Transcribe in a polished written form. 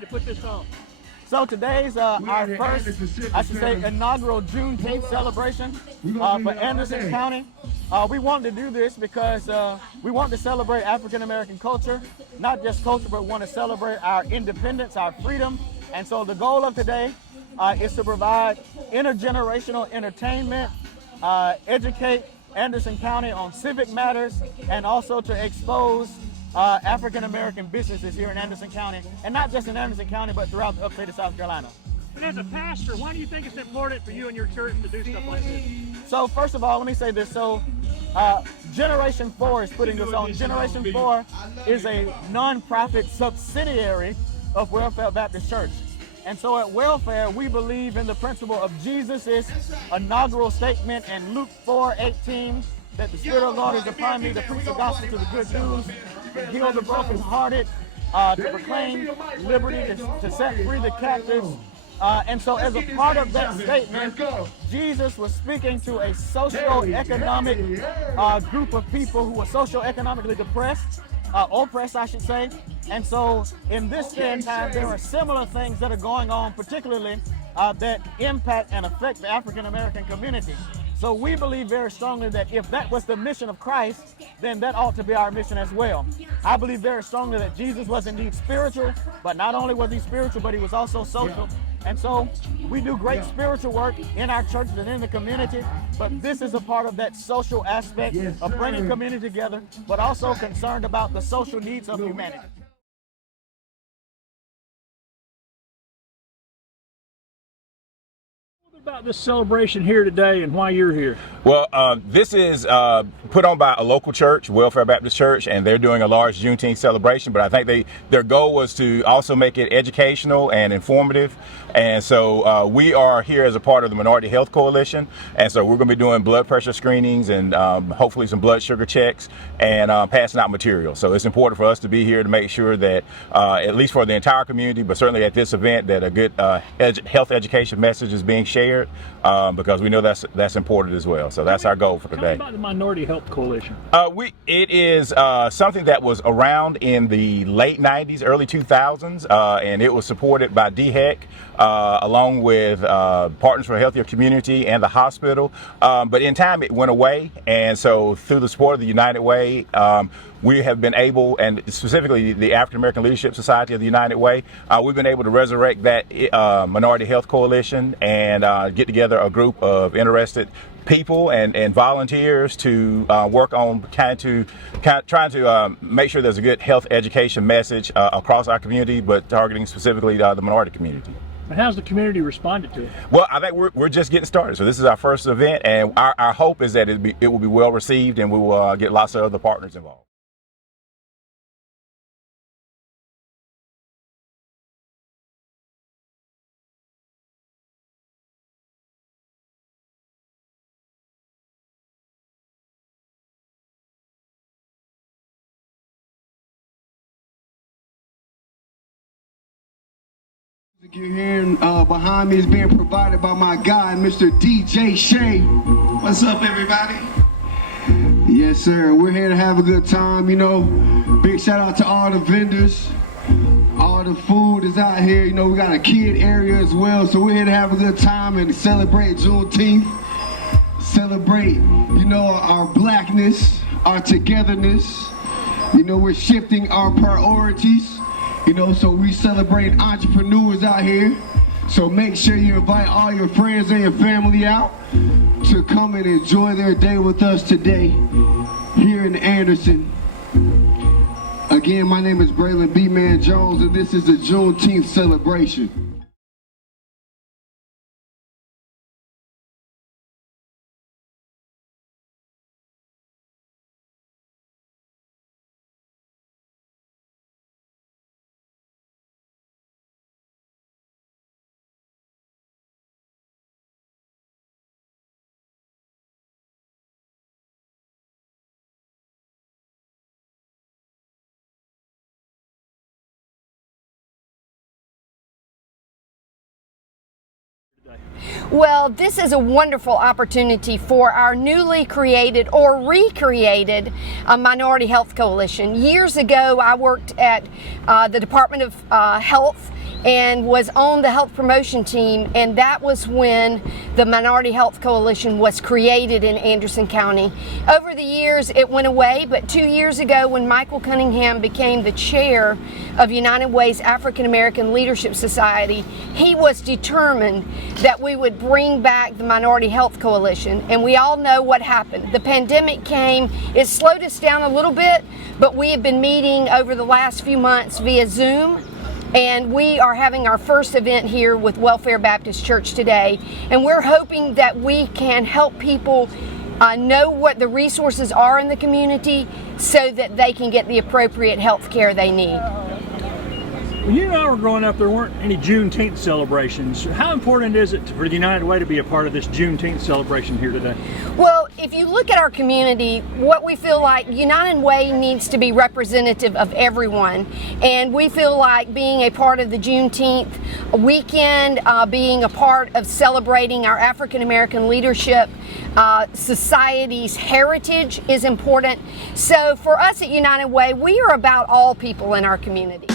decided to put this on? So today's our first, I should say, inaugural Juneteenth celebration for Anderson County. We wanted to do this because we want to celebrate African American culture, not just culture, but want to celebrate our independence, our freedom. And so the goal of today is to provide intergenerational entertainment, educate Anderson County on civic matters, and also to expose African American businesses here in Anderson County, and not just in Anderson County, but throughout the upstate of South Carolina. And as a pastor, why do you think it's important for you and your church to do stuff like this? So first of all, let me say this. So Generation 4 is putting this on. Generation 4 is a nonprofit subsidiary of Welfare Baptist Church. And so at Welfare, we believe in the principle of Jesus' inaugural statement in Luke 4:18, that the Spirit of the Lord is upon me to preach the gospel to the good news, to heal the brokenhearted, to proclaim liberty, to set free the captives. And so as a part of that statement, Jesus was speaking to a socio-economic group of people who were socio-economically depressed, oppressed, I should say. And so in this day and time, there are similar things that are going on, particularly that impact and affect the African American community. So we believe very strongly that if that was the mission of Christ, then that ought to be our mission as well. I believe very strongly that Jesus was indeed spiritual, but not only was he spiritual, but he was also social. And so we do great spiritual work in our churches and in the community, but this is a part of that social aspect of bringing community together, but also concerned about the social needs of humanity. About this celebration here today and why you're here. Well, this is put on by a local church, Welfare Baptist Church, and they're doing a large Juneteenth celebration, but I think their goal was to also make it educational and informative. And so we are here as a part of the Minority Health Coalition, and so we're going to be doing blood pressure screenings and hopefully some blood sugar checks and passing out material. So it's important for us to be here to make sure that at least for the entire community, but certainly at this event, that a good health education message is being shared, because we know that's important as well. So that's our goal for today. Tell me about the Minority Health Coalition. It is something that was around in the late 90s, early 2000s, and it was supported by DHEC, along with Partners for a Healthier Community and the hospital. But in time it went away, and so through the support of the United Way, we have been able, and specifically the African American Leadership Society of the United Way, we've been able to resurrect that Minority Health Coalition and get together a group of interested people and volunteers to work on trying to make sure there's a good health education message across our community, but targeting specifically the minority community. And how's the community responded to it? Well, I think we're just getting started. So this is our first event, and our hope is that it will be well received, and we will get lots of other partners involved. You're hearing behind me is being provided by my guy, Mr. DJ Shay. What's up, everybody? Yes, sir. We're here to have a good time, you know. Big shout out to all the vendors. All the food is out here. You know, we got a kid area as well, so we're here to have a good time and celebrate Juneteenth. Celebrate, you know, our blackness, our togetherness. You know, we're shifting our priorities. You know, so we celebrate entrepreneurs out here. So make sure you invite all your friends and your family out to come and enjoy their day with us today here in Anderson. Again, my name is Braylon B-Man Jones, and this is the Juneteenth celebration. Well, this is a wonderful opportunity for our newly created or recreated Minority Health Coalition. Years ago, I worked at the Department of Health and was on the health promotion team, and that was when the Minority Health Coalition was created in Anderson County. Over the years, it went away, but 2 years ago, when Michael Cunningham became the chair of United Way's African American Leadership Society, he was determined that we would bring back the Minority Health Coalition, and we all know what happened. The pandemic came, it slowed us down a little bit, but we have been meeting over the last few months via Zoom. And we are having our first event here with Welfare Baptist Church today. And we're hoping that we can help people know what the resources are in the community so that they can get the appropriate health care they need. When you and I were growing up, there weren't any Juneteenth celebrations. How important is it for the United Way to be a part of this Juneteenth celebration here today? Well, if you look at our community, what we feel like United Way needs to be representative of everyone. And we feel like being a part of the Juneteenth weekend, being a part of celebrating our African American leadership society's heritage is important. So for us at United Way, we are about all people in our community.